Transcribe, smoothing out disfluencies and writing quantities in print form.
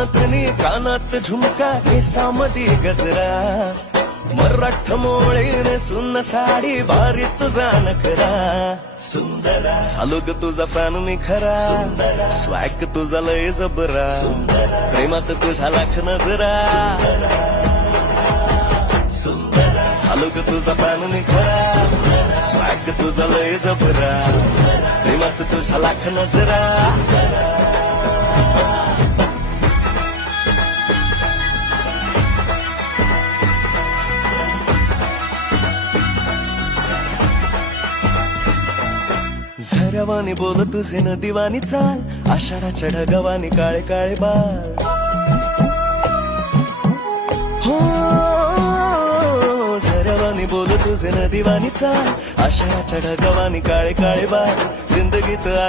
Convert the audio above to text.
नथनी कानात झुमका केसामध्ये गजरा मराठ मोळीने सुन्न साडी भारी तुझा नखरा सुंदरा झालो ग तुझा फॅन मी खरा स्वॅग तुझा लय जबरा प्रेमात तुझा लाख नजरा झालो ग तुझा फॅन मी खरा स्वॅग तुझा लय जबरा प्रेमात तुझा लाख नजरा झरवानी बोल तुझे न दिवानी चाल आषाढाच्या ढगवानी काळे काळे बाल हो झरवानी बोल तुझे न दिवानी चाल आषाढाच्या ढगवानी काळे काळे बाल जिंदगीत आले